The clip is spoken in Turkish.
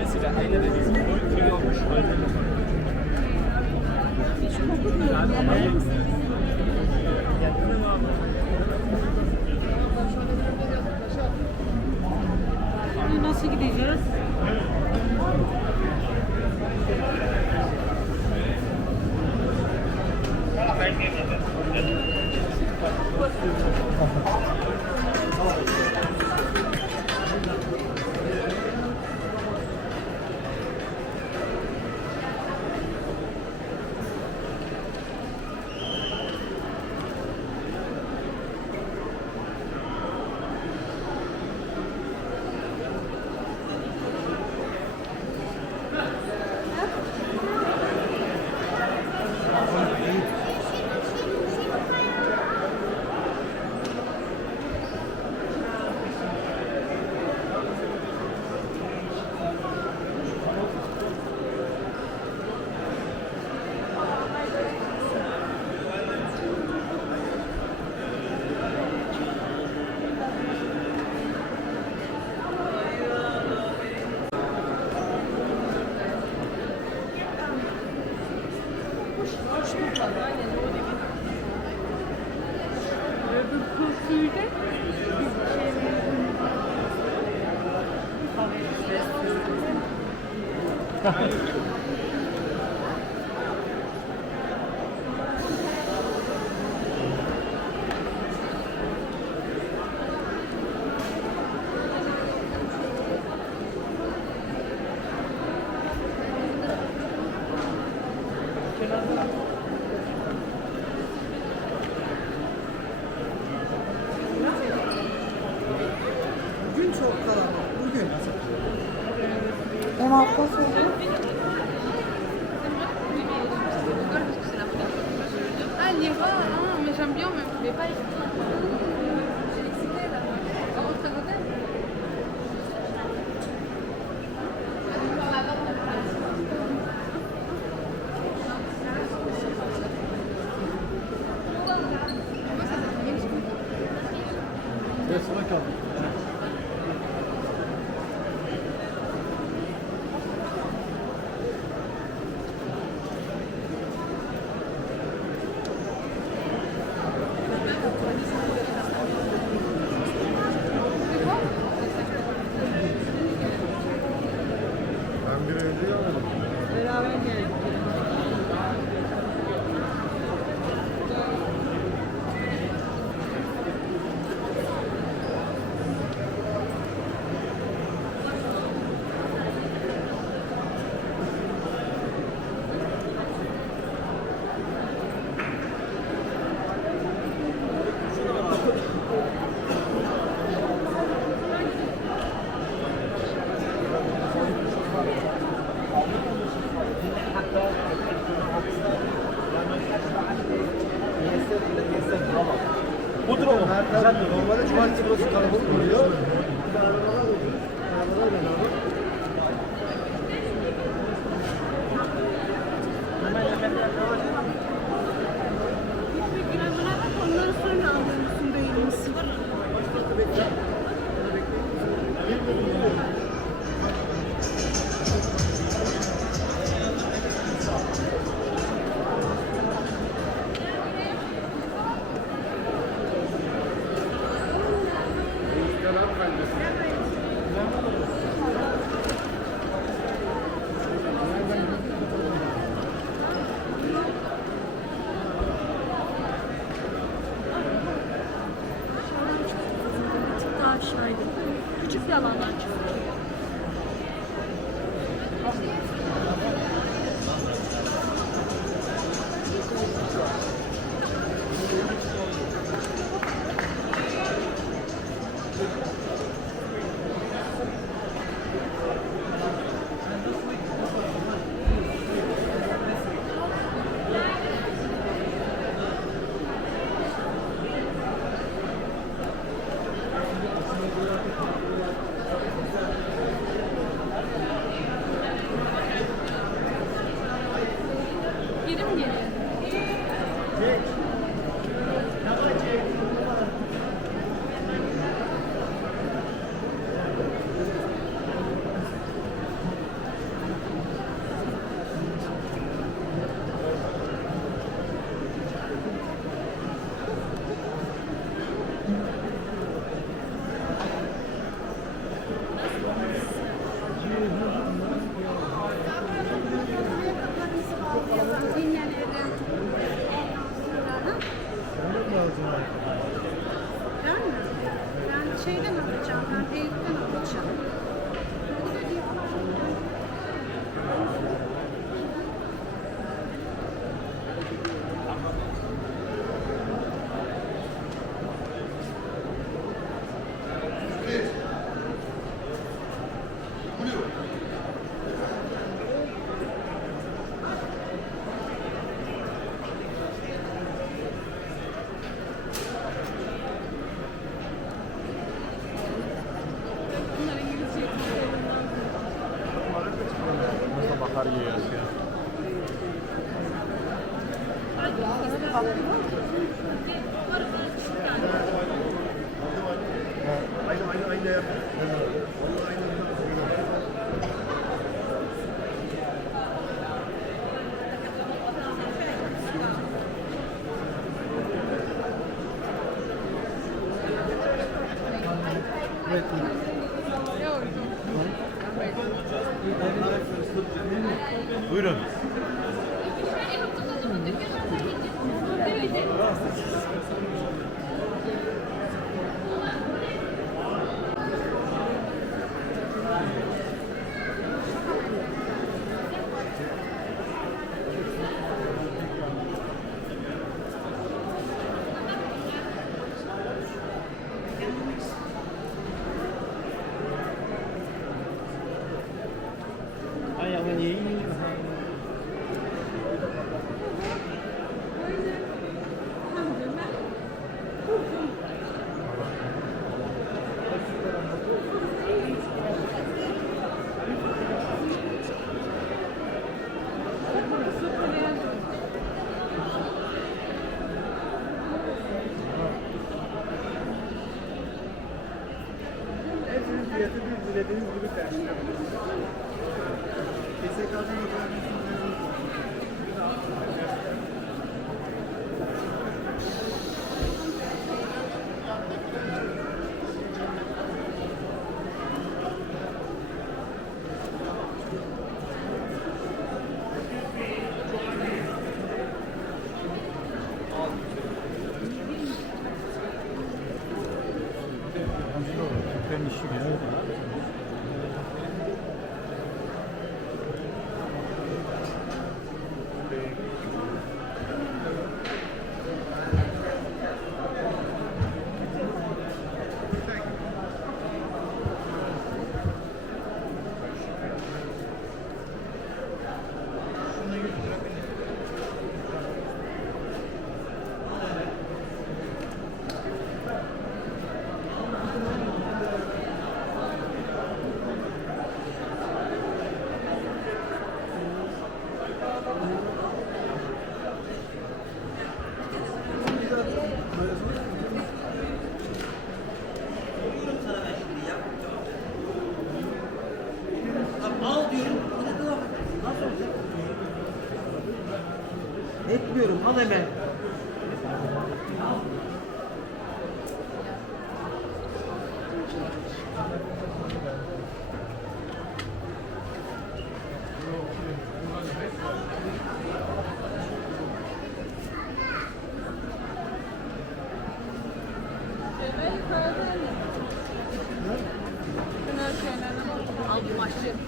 Mesela aynı da bizim boy olmuş. Nasıl gideceğiz? Bugün çok kalabalık. Bugün. Hem hafta sonu. Ah, l'Iran, non, mais j'aime bien, mais je ne vais pas y J'ai excité là. À votre hôtel. Ben bir evde yapmadım. Beraber geldik. Budur o. Normalde cumartesi burası kalabalık oluyor. Bir de arabalar oluyor. Arabalar beraber. Ondan sonra alıyorsun değil misin? Aşağıydı. Küçük bir alandan çıkıyor. şeyden alacağım. Ben Eyüp'ten alacağım. Bunlar İngilizce yazılarından. Nasıl bakar yiyoruz ya. Aynı yap. Vallahi aynı. Evet. Yok, yok. Buyurun. Ay ama niye yiyorsun? Hepsinin fiyatı bir dilediğiniz gibi karşılayabilirsiniz. SK'dan yapabilirsiniz. Ben işi güzel. Al diyorum. Hadi devam et. Nasıl olacak? Etmiyorum. Al hemen. Pınar şeylerden al başlayalım.